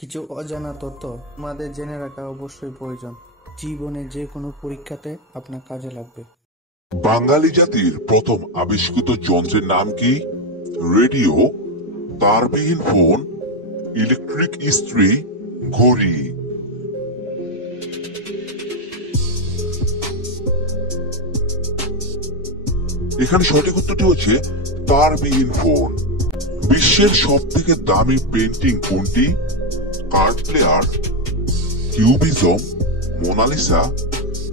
কিছু অজানা তথ্য আমাদের জেনে রাখা অবশ্যই প্রয়োজন। জীবনে যে কোনো পরীক্ষাতে আপনার কাজে লাগবে। বাঙালি জাতির প্রথম আবিষ্কৃত যন্ত্রের নাম কি? রেডিও, তারবিহীন ফোন, ইলেকট্রিক ইস্ত্রি, ঘড়ি। এখানে সঠিক উত্তরটি হচ্ছে তারবিহীন ফোন। বিশ্বের সব থেকে দামি পেন্টিং কোনটি? কার্ড প্লেয়ার, কিউবিজম, মোনালিসা,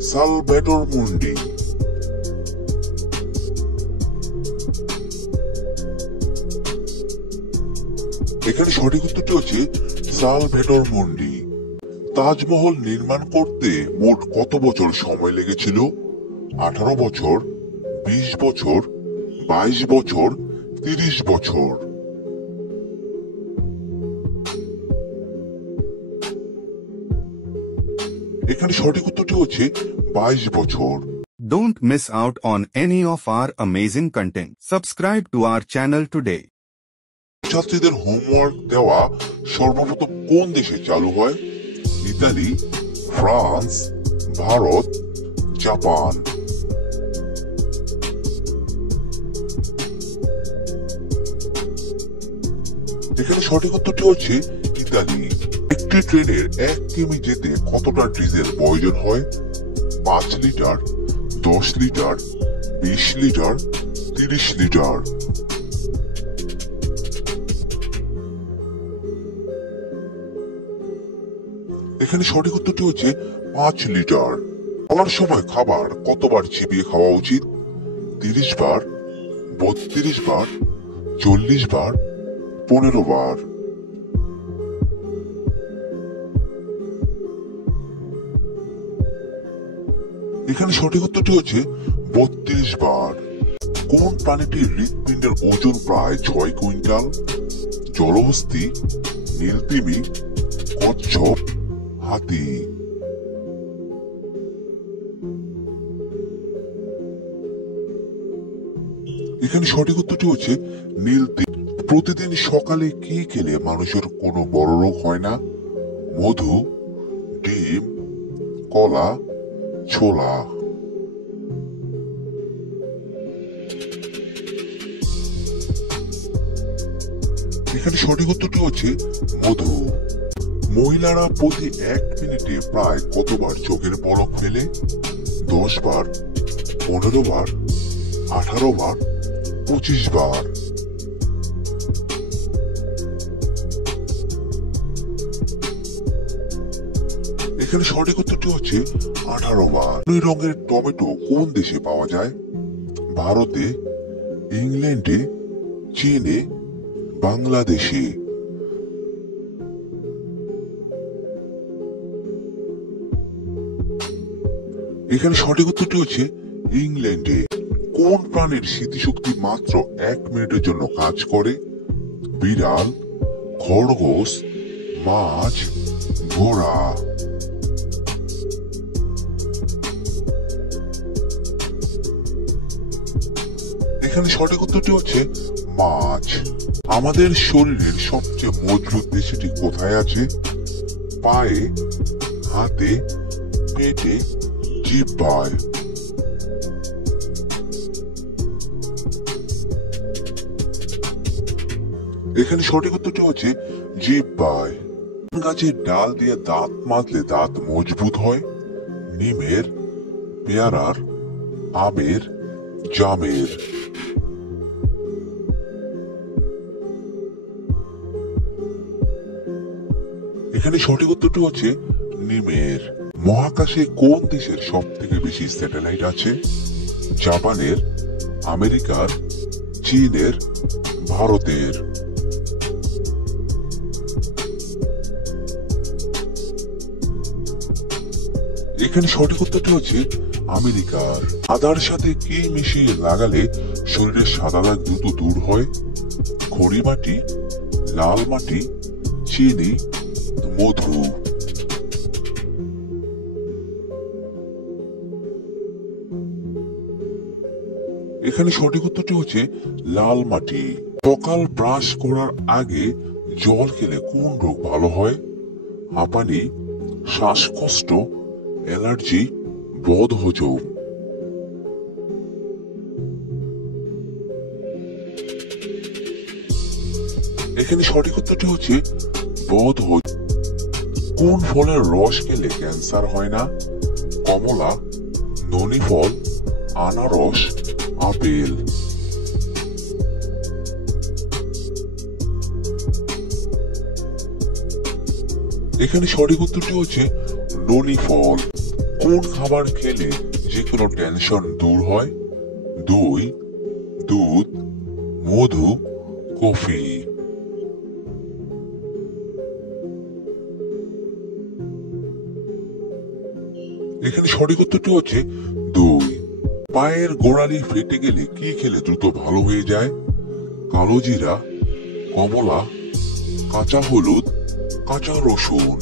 সালভ্যাটর মুন্ডি। এখানে সঠিক উত্তরটি হচ্ছে সালভ্যাটর মুন্ডি। তাজমহল নির্মাণ করতে মোট কত বছর সময় লেগেছিল? 18 বছর, 20 বছর, 22 বছর, 30 বছর। এখানে সঠিক উত্তরটি হচ্ছে 22 বছর। Don't miss out on any of our amazing content. Subscribe to our channel today. ছাত্রীদের হোমওয়ার্ক দেওয়া সর্বপ্রথম কোন দেশে চালু হয়? Italy, France, Bharat, Japan. এখানে সঠিক উত্তরটি হচ্ছে ইতালি। একটি ট্রেনের 1 কিমি যেতে কতটা ডিজেল প্রয়োজন হয়? 5 লিটার, 10 লিটার, 20 লিটার, 30 লিটার। এখানে সঠিক উত্তরটি হচ্ছে 5 লিটার। খাওয়ার সময় খাবার কতবার চিবিয়ে খাওয়া উচিত? 30 বার, 32 বার, 40 বার, 15 বার। এখানে সঠিক উত্তরটি হচ্ছে 32 বার। কোন প্রাণীটির হৃৎপিণ্ডের ওজন প্রায় 6 কুইন্টাল? জলহস্তী, নীলতিমি, কচ্ছপ, হাতি। এখানে সঠিক উত্তরটি হচ্ছে নীলতিমি। প্রতিদিন সকালে কি খেলে মানুষের কোনো বড় রোগ হয় না? মধু, ডিম, কলা, ছোলা। এখানে সঠিক উত্তরটি হচ্ছে মধু। মহিলারা প্রতি 1 মিনিটে প্রায় কতবার চোখের পলক ফেলে? 10 বার, 15 বার, 18 বার, 25 বার। এখানে সঠিক উত্তরটি হচ্ছে 18 বার। দুই রঙের টমেটো কোন দেশে পাওয়া যায়? ভারতে, ইংল্যান্ডে, চীনে, বাংলাদেশে। এখানে সঠিক উত্তরটি হচ্ছে ইংল্যান্ডে। কোন প্রাণীর স্মৃতিশক্তি মাত্র 1 মিনিটের জন্য কাজ করে? বিড়াল, খরগোশ, মাছ, ঘোড়া। এখানে সঠিক উত্তরটি হচ্ছে মাছ। আমাদের শরীরের সবচেয়ে মজবুত পেশিটি কোথায় আছে? পায়ে, হাতে, পেটে, জিহ্বায়। এখানে সঠিক উত্তরটি হচ্ছে জিহ্বায়। গাছের ডাল দিয়ে দাঁত মাজলে দাঁত মজবুত হয়? নিমের, পেয়ারার, আমের, জামের। এখানে সঠিক উত্তরটি হচ্ছে নিমের। মহাকাশে কোন দেশের সব থেকে বেশি স্যাটেলাইট আছে? জাপানের, আমেরিকার, চীনের, ভারতের। এখানে সঠিক উত্তরটি হচ্ছে আমেরিকার। আদার সাথে কি মিশিয়ে লাগালে শরীরের সাদা দাগ দ্রুত দূর হয়? খড়ি মাটি, লাল মাটি, চিনি, মধু। এখানে সঠিক উত্তরটি হচ্ছে লাল মাটি। সকাল ব্রাশ করার আগে জল খেলে কোন রোগ ভালো হয়? হাঁপানি, শ্বাসকষ্ট, অ্যালার্জি, বদহজম। এখানে সঠিক উত্তরটি হচ্ছে বদহজম। কোন ফলের রস খেলে ক্যান্সার হয় না? কমলা, ননি ফল, আনারস, আপেল। এখানে সঠিক উত্তরটি হচ্ছে ননি ফল। কোন খাবার খেলে যে কোনো টেনশন দূর হয়? দই, দুধ, মধু, কফি। এখানে সঠিক উত্তরটি হচ্ছে দই। পায়ের গোড়ালি ফেটে গেলে কি খেলে দ্রুত ভালো হয়ে যায়? কালো জিরা, কমলা, কাঁচা হলুদ, কাঁচা রসুন।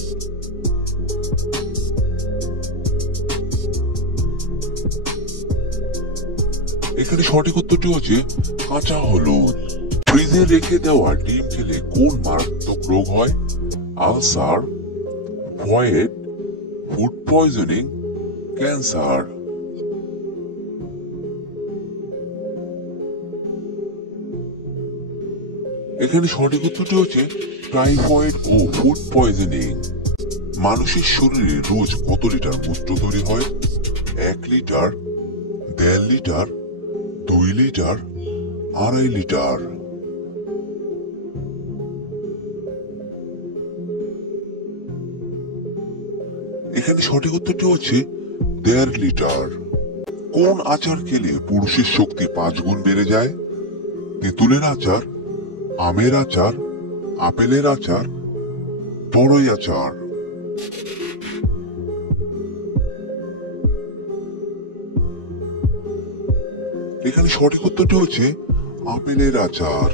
এখানে সঠিক উত্তরটি হচ্ছে কাঁচা হলুদ। ফ্রিজে রেখে দেওয়া ডিম খেলে কোন মারাত্মক রোগ হয়? Ulcer, void, food poisoning, cancer. এখানে সঠিক উত্তরটি হচ্ছে টাইফয়েড ও ফুড পয়জনিং। মানুষের শরীরে রোজ কত লিটার মূত্র তৈরি হয়? 1 লিটার, 1.5 লিটার, 2 লিটার, 2.5 লিটার। এখানে সঠিক উত্তরটি হচ্ছে 1.5 লিটার। কোন আচার খেলে পুরুষের শক্তি 5 গুণ বেড়ে যায়? তেঁতুলের আচার, আমের আচার, আপেলের আচার, বড়ই আচার। এখানে সঠিক উত্তরটি হচ্ছে আপেলের আচার।